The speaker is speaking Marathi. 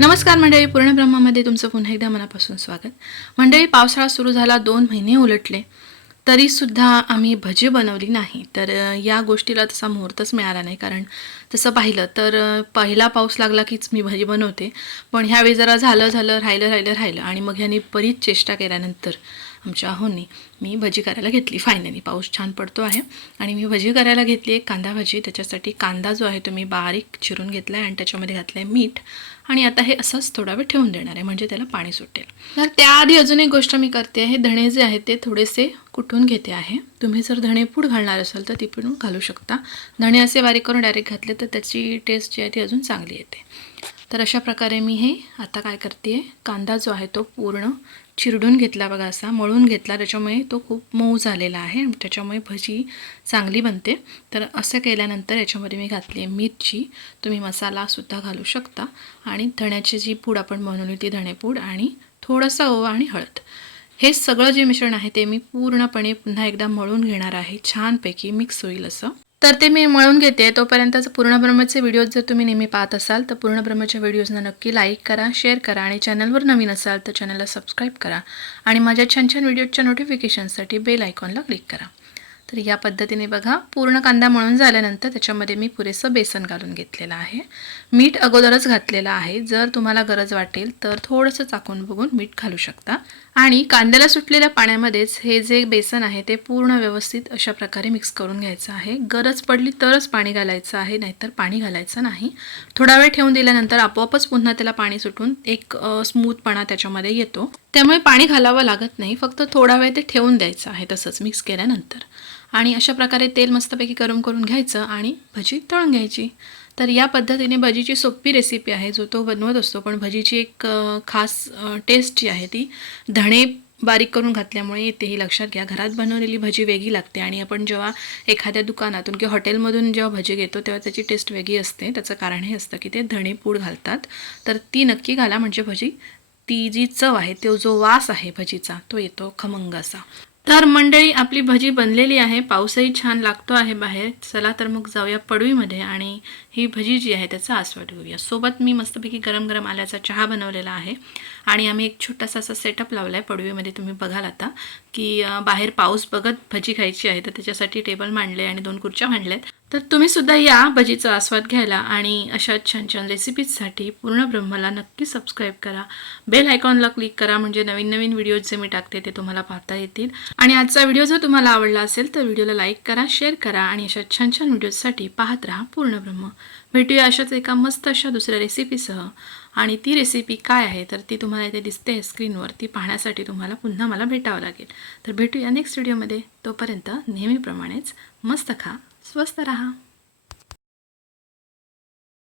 नमस्कार मंडळी पूर्ण ब्रह्मामध्ये तुमचं पुन्हा एकदा मनापासून स्वागत. मंडळी पावसाळा सुरू झाला दोन महिने उलटले. तरीसुद्धा आम्ही भजी बनवली नाही. तर या गोष्टीला तसा मुहूर्तच मिळाला नाही. कारण तसं पाहिलं तर पहिला पाऊस लागला कीच मी भजी बनवते. पण ह्यावेळी जरा झालं झालं राहिलं राहिलं राहिलं. आणि मग ह्यांनी बरीच चेष्टा केल्यानंतर आमच्या अहोंनी मी भजी करायला घेतली फायनली पाऊस छान पडतो आहे. आणि मी भजी करायला घेतली एक कांदा भाजी. त्याच्यासाठी कांदा जो आहे तो मी बारीक चिरून घेतला आहे आणि त्याच्यामध्ये घातलं आहे मीठ. आणि आता हे असंच थोडा वेळ ठेवून देणार आहे म्हणजे त्याला पाणी सुटेल. तर त्याआधी अजून एक गोष्ट मी करते आहे धणे जे आहेत ते थोडेसे कुठून घेते आहे. तुम्ही जर धणे पूड घालणार असाल तर ती पण घालू शकता. धणे असे बारीक करून डायरेक्ट घातले तर त्याची टेस्ट जी आहे ती अजून चांगली येते. तर अशा प्रकारे मी हे आता काय करते आहे कांदा जो आहे तो पूर्ण चिरडून घेतला बघा असा मळून घेतला. त्याच्यामुळे तो खूप मऊ झालेला आहे त्याच्यामुळे भजी चांगली बनते. तर असं केल्यानंतर याच्यामध्ये मी घातली आहे मिरची. तुम्ही मसालासुद्धा घालू शकता. आणि धण्याची जी पूड आपण बनवली ती धणेपूड आणि थोडासा ओवा आणि हळद. हे सगळं जे मिश्रण आहे ते मी पूर्णपणे पुन्हा एकदा मळून घेणार आहे. छानपैकी मिक्स होईल असं. तर ते मी मळून घेते. तोपर्यंतच पूर्ण ब्रह्मचे व्हिडिओज जर तुम्ही नेहमी पाहत असाल तर पूर्ण ब्रह्मच्या व्हिडिओजना नक्की लाईक करा शेअर करा आणि चॅनलवर नवीन असाल तर चॅनलला सबस्क्राईब करा. आणि माझ्या छान छान व्हिडिओच्या नोटिफिकेशनसाठी बेल आयकॉनला क्लिक करा. तर या पद्धतीने बघा पूर्ण कांदा मळून झाल्यानंतर त्याच्यामध्ये मी पुरेसं बेसन घालून घेतलेलं आहे. मीठ अगोदरच घातलेलं आहे. जर तुम्हाला गरज वाटेल तर थोडंसं चाकून बघून मीठ घालू शकता. आणि कांद्याला सुटलेल्या पाण्यामध्येच हे जे बेसन आहे ते पूर्ण व्यवस्थित अशा प्रकारे मिक्स करून घ्यायचं आहे. गरज पडली तरच पाणी घालायचं आहे नाहीतर पाणी घालायचं नाही. थोडा वेळ ठेवून दिल्यानंतर आपोआपच पुन्हा त्याला पाणी सुटून एक स्मूथपणा त्याच्यामध्ये येतो. त्यामुळे पाणी घालावं लागत नाही. फक्त थोडा वेळ ते ठेवून द्यायचं आहे तसंच मिक्स केल्यानंतर. आणि अशा प्रकारे तेल मस्तपैकी गरम करून घ्यायचं आणि भजी तळून घ्यायची. तर या पद्धतीने भजीची सोपी रेसिपी आहे जो तो बनवत असतो. पण भजीची एक खास टेस्ट जी आहे ती धणे बारीक करून घातल्यामुळे येते ही लक्षात घ्या. घरात बनवलेली भजी वेगळी लागते आणि आपण जेव्हा एखाद्या दुकानातून किंवा हॉटेलमधून जेव्हा भजी घेतो तेव्हा त्याची टेस्ट वेगळी असते. त्याचं कारण हे असतं की ते धणे पूड घालतात. तर ती नक्की घाला. म्हणजे भजी ती जी चव आहे तो जो वास आहे भजीचा तो येतो खमंग असा. तर मंडळी आपली भजी बनलेली आहे. पाऊसही छान लागतो आहे बाहेर. चला तर मग जाऊया पडवीमध्ये आणि ही भजी जी आहे त्याचा आस्वाद घेऊया. सोबत मी मस्तपैकी गरम गरम आल्याचा चहा बनवलेला आहे. आणि आम्ही एक छोटासा असा सेटअप लावला आहे पडवीमध्ये. तुम्ही बघाल आता की बाहेर पाऊस बघत भजी खायची आहे तर त्याच्यासाठी टेबल मांडले आणि दोन खुर्च्या मांडल्या आहेत तर तुम्ही सुद्धा या भजीचा आस्वाद घ्यायला आणि अशा छान छान रेसिपीजसाठी पूर्ण ब्रह्मला नक्की सबस्क्राईब करा. बेल आयकॉनला क्लिक करा म्हणजे नवीन नवीन व्हिडिओज जे मी टाकते ते तुम्हाला पाहता येतील. आणि आजचा व्हिडिओ जर तुम्हाला आवडला असेल तर व्हिडिओला लाईक करा शेअर करा आणि अशा छान छान व्हिडिओजसाठी पाहत राहा पूर्ण ब्रह्म. भेटूया अशाच एका मस्त अशा दुसऱ्या रेसिपीसह आणि ती रेसिपी काय आहे तर ती तुम्हाला इथे दिसते आहे स्क्रीनवर ती पाहण्यासाठी तुम्हाला पुन्हा मला भेटावं लागेल. तर भेटूया नेक्स्ट व्हिडिओमध्ये तोपर्यंत नेहमीप्रमाणेच मस्त खा. स्वस्त राहा